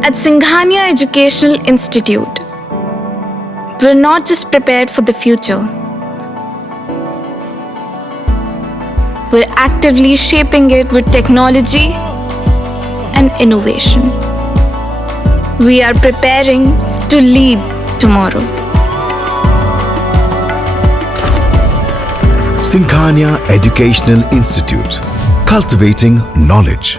At Singhania Educational Institute, we're not just prepared for the future, we're actively shaping it with technology and innovation. We are preparing to lead tomorrow. Singhania Educational Institute, cultivating knowledge.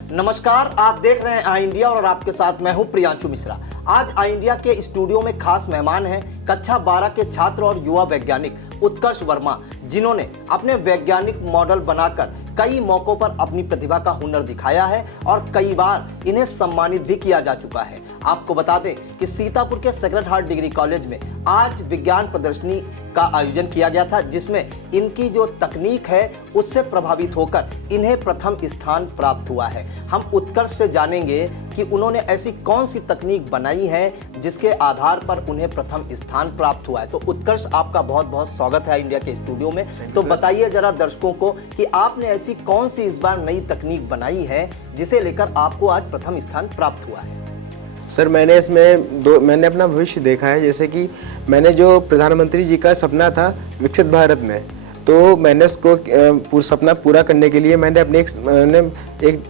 नमस्कार, आप देख रहे हैं आई India और आपके साथ मैं हूं प्रियांशु मिश्रा। आज आई इंडिया के स्टूडियो में खास मेहमान हैं कक्षा 12 के छात्र और युवा वैज्ञानिक उत्कर्ष वर्मा, जिन्होंने अपने वैज्ञानिक मॉडल बनाकर कई मौकों पर अपनी प्रतिभा का हुनर दिखाया है और कई बार इन्हें सम्मानित भी किया जा चुका है। आपको बता दें कि सीतापुर के सेक्रेड हार्ट डिग्री कॉलेज में आज विज्ञान प्रदर्शनी का आयोजन किया गया था, जिसमें इनकी जो तकनीक है उससे प्रभावित होकर इन्हें प्रथम स्थान प्राप्त हुआ है। हम उत्कर्ष से जानेंगे कि उन्होंने ऐसी कौन सी तकनीक बनाई है जिसके आधार पर उन्हें प्रथम स्थान प्राप्त हुआ है। तो उत्कर्ष, आपका बहुत बहुत स्वागत है इंडिया के स्टूडियो में। तो बताइए जरा दर्शकों को कि आपने ऐसी कौन सी इस बार नई तकनीक बनाई है जिसे लेकर आपको आज प्रथम स्थान प्राप्त हुआ है। सर, मैंने मैंने अपना भविष्य देखा है। जैसे कि मैंने जो प्रधानमंत्री जी का सपना था विकसित भारत में, तो मैंने उसको सपना पूरा करने के लिए मैंने अपने एक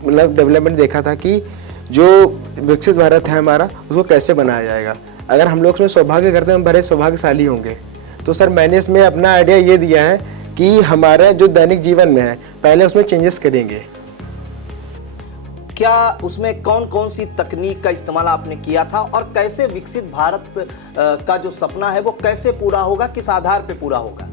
मतलब डेवलपमेंट देखा था कि जो विकसित भारत है हमारा, उसको कैसे बनाया जाएगा। अगर हम लोग उसमें सौभाग्य करते हैं, हम बड़े सौभाग्यशाली होंगे। तो सर, मैंने इसमें अपना आइडिया ये दिया है कि हमारा जो दैनिक जीवन में है, पहले उसमें चेंजेस करेंगे। क्या उसमें कौन कौन सी तकनीक का इस्तेमाल आपने किया था और कैसे विकसित भारत का जो सपना है वो कैसे पूरा होगा, किस आधार पे पूरा होगा?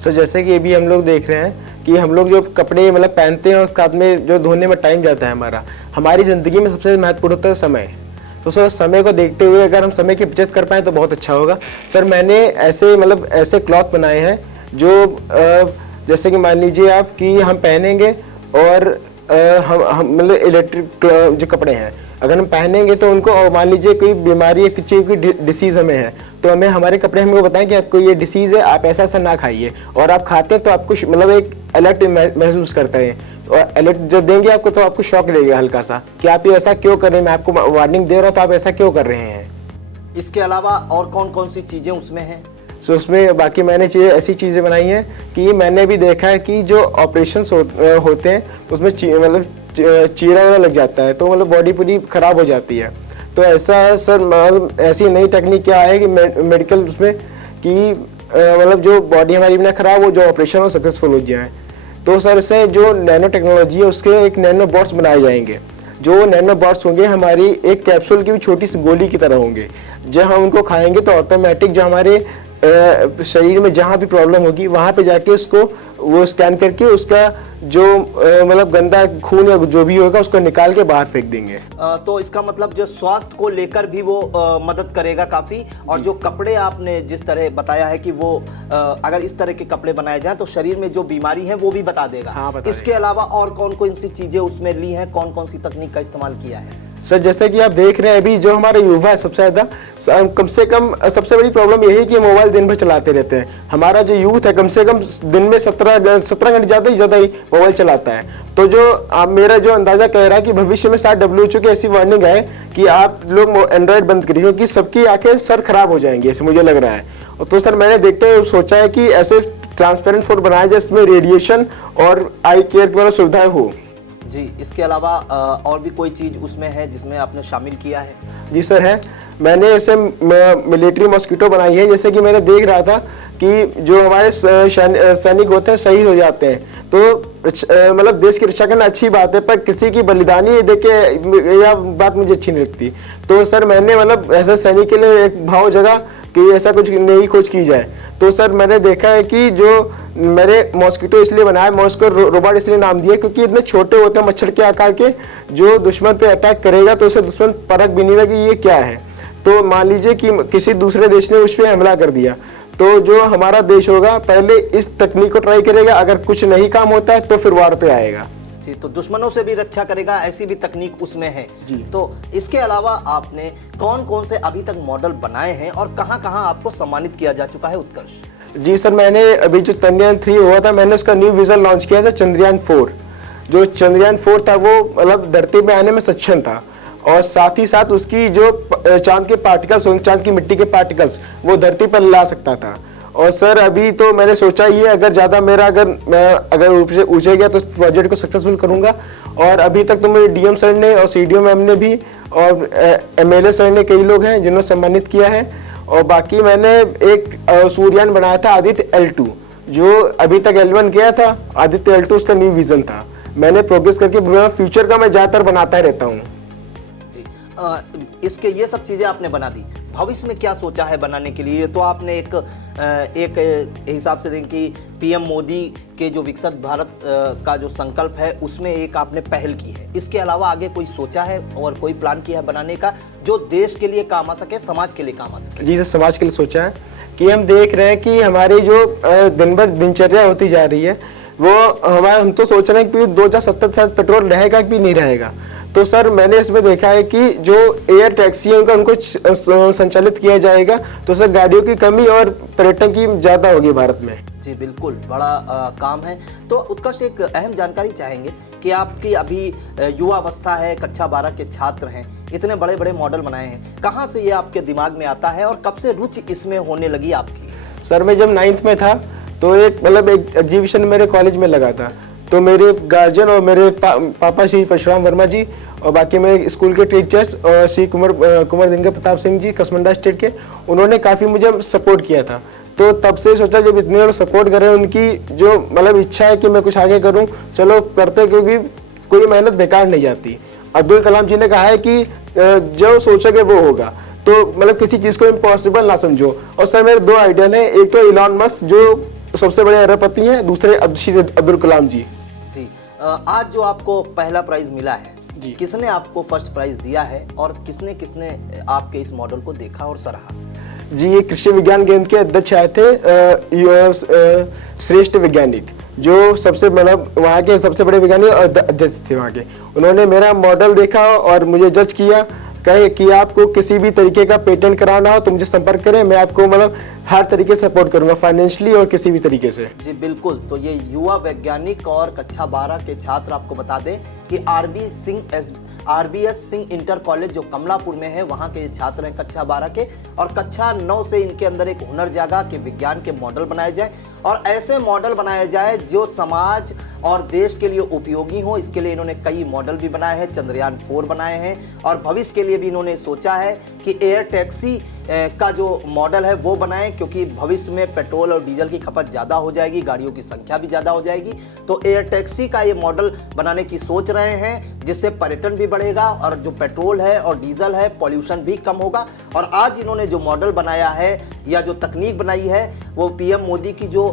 सर, जैसे कि अभी हम लोग देख रहे हैं कि हम लोग जो कपड़े मतलब पहनते हैं और साथ में जो धोने में टाइम जाता है हमारी ज़िंदगी में सबसे महत्वपूर्ण होता है समय। तो सर, समय को देखते हुए अगर हम समय की बचत कर पाएँ तो बहुत अच्छा होगा। सर, मैंने ऐसे क्लॉथ बनाए हैं जो जैसे कि मान लीजिए आप कि हम पहनेंगे और हम मतलब इलेक्ट्रिक जो कपड़े हैं अगर हम पहनेंगे तो उनको, मान लीजिए कोई बीमारी कोई डिसीज़ हमें है, तो हमें हमारे कपड़े हमको बताएं कि आपको ये डिसीज़ है, आप ऐसा ऐसा ना खाइए, और आप खाते हैं तो आपको मतलब एक अलर्ट महसूस करता है। तो अलर्ट जब देंगे आपको तो आपको शॉक लगेगा हल्का सा कि आप ये ऐसा क्यों कर रहे हैं, मैं आपको वार्निंग दे रहा हूँ तो आप ऐसा क्यों कर रहे हैं। इसके अलावा और कौन कौन सी चीज़ें उसमें हैं? सो उसमें बाकी मैंने ऐसी चीज़ें बनाई हैं कि मैंने भी देखा है कि जो ऑपरेशंस होते हैं उसमें मतलब चीरा वगैरह लग जाता है, तो मतलब बॉडी पूरी ख़राब हो जाती है। तो ऐसा सर मतलब ऐसी नई टेक्निक क्या है कि मेडिकल उसमें कि मतलब जो बॉडी हमारी ना ख़राब हो, जो ऑपरेशन हो सक्सेसफुल हो जाए। तो सर इससे जो नैनो टेक्नोलॉजी है उसके एक नैनो बॉट्स बनाए जाएंगे। जो नैनो बॉट्स होंगे हमारी एक कैप्सूल की भी छोटी सी गोली की तरह होंगे। जब हम उनको खाएंगे तो ऑटोमेटिक जो हमारे शरीर में जहाँ भी प्रॉब्लम होगी वहाँ पे जाके उसको वो स्कैन करके उसका जो मतलब गंदा खून या जो भी होगा उसको निकाल के बाहर फेंक देंगे। तो इसका मतलब जो स्वास्थ्य को लेकर भी वो मदद करेगा काफ़ी। और जो कपड़े आपने जिस तरह बताया है कि वो अगर इस तरह के कपड़े बनाए जाएं तो शरीर में जो बीमारी है वो भी बता देगा। हाँ, इसके अलावा और कौन कौन सी चीज़ें उसमें ली हैं, कौन कौन सी तकनीक का इस्तेमाल किया है? सर, जैसे कि आप देख रहे हैं अभी जो हमारे युवा है सबसे ज़्यादा कम से कम सबसे बड़ी प्रॉब्लम यही है कि मोबाइल दिन भर चलाते रहते हैं। हमारा जो यूथ है कम से कम दिन में 17 घंटे ज़्यादा ही मोबाइल चलाता है। तो जो मेरा जो अंदाज़ा कह रहा है कि भविष्य में शायद WHO की ऐसी वार्निंग है कि आप लोग एंड्रॉयड बंद करिए क्योंकि सबकी आंखें सर खराब हो जाएंगी, ऐसे मुझे लग रहा है। तो सर मैंने देखते हुए सोचा है कि ऐसे ट्रांसपेरेंट फोन बनाया जाए जिसमें रेडिएशन और आई केयर की सुविधाएँ हो। जी, इसके अलावा और भी कोई चीज़ उसमें है जिसमें आपने शामिल किया है? जी सर, है। मैंने ऐसे मिलिट्री मॉस्किटो बनाई है। जैसे कि मैंने देख रहा था कि जो हमारे सैनिक होते हैं शहीद हो जाते हैं, तो मतलब देश की रक्षा करना अच्छी बात है, पर किसी की बलिदानी देख के यह बात मुझे अच्छी नहीं लगती। तो सर मैंने मतलब ऐसा सैनिक के लिए एक भाव जगा कि ऐसा कुछ नई खोज की जाए। तो सर मैंने देखा है कि जो मैंने मॉस्किटो इसलिए बनाया, मॉस्को रोबोट इसलिए नाम दिया क्योंकि इतने छोटे होते हैं मच्छर के आकार के, जो दुश्मन पे अटैक करेगा तो उसे दुश्मन परख भी नहीं कि ये क्या है। तो मान लीजिए कि किसी दूसरे देश ने उस पर हमला कर दिया, तो जो हमारा देश होगा पहले इस तकनीक को ट्राई करेगा, अगर कुछ नहीं काम होता है तो फिर वार पे आएगा। जी, तो दुश्मनों से भी रक्षा करेगा, ऐसी भी तकनीक उसमें है जी। तो इसके अलावा आपने कौन कौन से अभी तक मॉडल बनाए हैं और कहां कहां आपको सम्मानित किया जा चुका है उत्कर्ष? जी सर, मैंने अभी जो चंद्रयान 3 हुआ था मैंने उसका न्यू विजन लॉन्च किया था, चंद्रयान 4। जो चंद्रयान 4 था वो मतलब धरती में आने में सक्षम था, और साथ ही साथ उसकी जो चांद के पार्टिकल्स, चांद की मिट्टी के पार्टिकल्स वो धरती पर ला सकता था। और सर अभी तो मैंने सोचा ये अगर ज़्यादा मेरा अगर ऊंचे गया तो इस प्रोजेक्ट को सक्सेसफुल करूँगा। और अभी तक तो मेरे डीएम सर ने और सीडीओ मैम ने भी और एमएलए सर ने, कई लोग हैं जिन्होंने सम्मानित किया है। और बाकी मैंने एक सूर्ययान बनाया था आदित्य L2, जो अभी तक L1 गया था, आदित्य L2 उसका न्यू विजन था। मैंने प्रोग्रेस करके फ्यूचर का मैं ज़्यादातर बनाता ही रहता हूँ। इसके ये सब चीजें आपने बना दी, भविष्य में क्या सोचा है बनाने के लिए? ये तो आपने एक हिसाब से देखें कि पीएम मोदी के जो विकसित भारत का जो संकल्प है उसमें एक आपने पहल की है। इसके अलावा आगे कोई सोचा है और कोई प्लान किया है बनाने का जो देश के लिए काम आ सके, समाज के लिए काम आ सके? जी सर, समाज के लिए सोचा है कि हम देख रहे हैं कि हमारी जो दिन भर दिनचर्या होती जा रही है वो हम तो सोच रहे हैं कि 2070 शायद पेट्रोल रहेगा कि नहीं रहेगा। तो सर मैंने इसमें देखा है कि जो एयर टैक्सी है उनको संचालित किया जाएगा, तो सर गाड़ियों की कमी और पर्यटन की ज़्यादा होगी भारत में। जी बिल्कुल, बड़ा काम है। तो उत्कर्ष, एक अहम जानकारी चाहेंगे कि आपकी अभी युवा अवस्था है, कक्षा 12 के छात्र हैं, इतने बड़े बड़े मॉडल बनाए हैं, कहाँ से ये आपके दिमाग में आता है और कब से रुचि इसमें होने लगी आपकी? सर मैं जब 9th में था तो एक एग्जीबिशन मेरे कॉलेज में लगा था, तो मेरे गार्जियन और मेरे पापा श्री परशुराम वर्मा जी और बाकी मेरे स्कूल के टीचर्स और श्री कुंवर दिनकर प्रताप सिंह जी कसमंडा स्टेट के, उन्होंने काफ़ी मुझे सपोर्ट किया था। तो तब से सोचा जब इतने लोग सपोर्ट कर रहे हैं, उनकी जो इच्छा है कि मैं कुछ आगे करूं, चलो करते, क्योंकि कोई मेहनत बेकार नहीं जाती। अब्दुल कलाम जी ने कहा है कि जो सोचोगे वो होगा, तो किसी चीज़ को इम्पॉसिबल ना समझो। और सर मेरे 2 आइडियल हैं, एक तो इलॉन मस्क जो सबसे बड़े अरबपति हैं, दूसरे अब्दुल कलाम जी। जी, आज जो आपको पहला प्राइज मिला है, जी, किसने आपको फर्स्ट प्राइज दिया है और किसने किसने आपके इस मॉडल को देखा और सराहा? जी, ये कृषि विज्ञान केंद्र के अध्यक्ष आए थे, श्रेष्ठ वैज्ञानिक, जो सबसे वहाँ के सबसे बड़े वैज्ञानिक और अध्यक्ष थे वहाँ के। उन्होंने मेरा मॉडल देखा और मुझे जज किया, कहे कि आपको किसी भी तरीके का पेटेंट कराना हो तो मुझे संपर्क करें, मैं आपको हर तरीके से सपोर्ट करूंगा, फाइनेंशियली और किसी भी तरीके से। जी बिल्कुल, तो ये युवा वैज्ञानिक और कक्षा 12 के छात्र, आपको बता दें कि RBS सिंह इंटर कॉलेज जो कमलापुर में है, वहाँ के छात्र हैं कक्षा 12 के, और कक्षा 9 से इनके अंदर एक हुनर जागा कि विज्ञान के मॉडल बनाए जाए और ऐसे मॉडल बनाए जाए जो समाज और देश के लिए उपयोगी हो। इसके लिए इन्होंने कई मॉडल भी बनाए हैं, चंद्रयान 4 बनाए हैं, और भविष्य के लिए भी इन्होंने सोचा है कि एयर टैक्सी का जो मॉडल है वो बनाएं, क्योंकि भविष्य में पेट्रोल और डीजल की खपत ज़्यादा हो जाएगी, गाड़ियों की संख्या भी ज़्यादा हो जाएगी। तो एयर टैक्सी का ये मॉडल बनाने की सोच रहे हैं, जिससे पर्यटन भी बढ़ेगा और जो पेट्रोल है और डीजल है पॉल्यूशन भी कम होगा। और आज इन्होंने जो मॉडल बनाया है या जो तकनीक बनाई है वो पीएम मोदी की जो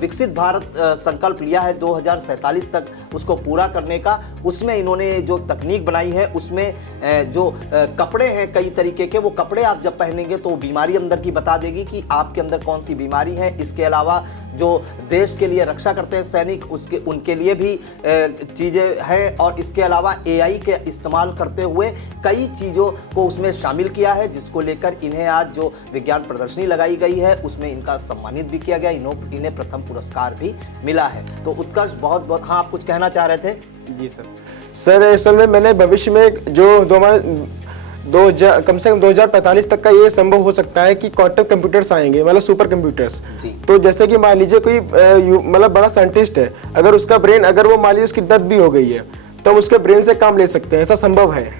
विकसित भारत संकल्प लिया है 2047 तक उसको पूरा करने का, उसमें इन्होंने जो तकनीक बनाई है उसमें जो कपड़े हैं कई तरीके के, वो कपड़े आप जब पहनेंगे तो बीमारी अंदर की बता देगी कि आपके अंदर कौन सी बीमारी है। इसके अलावा जो देश के लिए रक्षा करते हैं सैनिक, उनके लिए भी चीज़ें हैं, और इसके अलावा AI के इस्तेमाल करते हुए कई चीज़ों को उसमें शामिल किया है, जिसको लेकर इन्हें आज जो विज्ञान प्रदर्शनी लगाई गई है उसमें इनका सम्मानित भी किया गया, इन्हें प्रथम पुरस्कार भी मिला है। तो उत्कर्ष बहुत बहुत, हाँ आप कुछ कहना चाह रहे थे? जी सर असल में मैंने भविष्य में जो कम से कम 2045 तक का ये संभव हो सकता है कि क्वांटम कंप्यूटर्स आएंगे, सुपर कंप्यूटर्स। तो जैसे कि मान लीजिए कोई बड़ा साइंटिस्ट है, अगर उसका ब्रेन, अगर वो मान लीजिए उसकी डेथ भी हो गई है तो हम उसके ब्रेन से काम ले सकते हैं, ऐसा संभव है।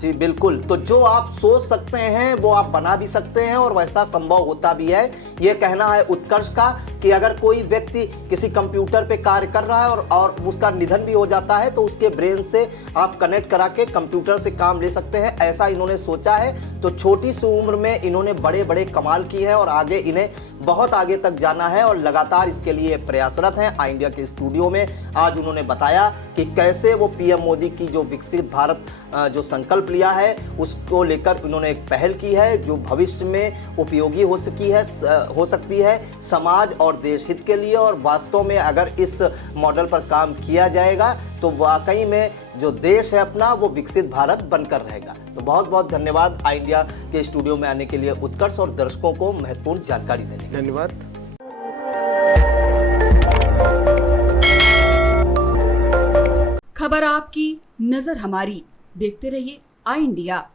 जी बिल्कुल, तो जो आप सोच सकते हैं वो आप बना भी सकते हैं और वैसा संभव होता भी है। ये कहना है उत्कर्ष का कि अगर कोई व्यक्ति किसी कंप्यूटर पे कार्य कर रहा है और उसका निधन भी हो जाता है तो उसके ब्रेन से आप कनेक्ट करा के कंप्यूटर से काम ले सकते हैं, ऐसा इन्होंने सोचा है। तो छोटी सी उम्र में इन्होंने बड़े बड़े कमाल किए हैं और आगे इन्हें बहुत आगे तक जाना है और लगातार इसके लिए प्रयासरत हैं। आई इंडिया के स्टूडियो में आज उन्होंने बताया कि कैसे वो पीएम मोदी की जो विकसित भारत जो संकल्प लिया है उसको लेकर इन्होंने एक पहल की है जो भविष्य में उपयोगी हो सकती है समाज और देश हित के लिए। और वास्तव में अगर इस मॉडल पर काम किया जाएगा तो वाकई में जो देश है अपना वो विकसित भारत बनकर रहेगा। तो बहुत बहुत धन्यवाद आई इंडिया के स्टूडियो में आने के लिए उत्कर्ष और दर्शकों को महत्वपूर्ण जानकारी देने के लिए। धन्यवाद। खबर आपकी, नजर हमारी। देखते रहिए आई इंडिया।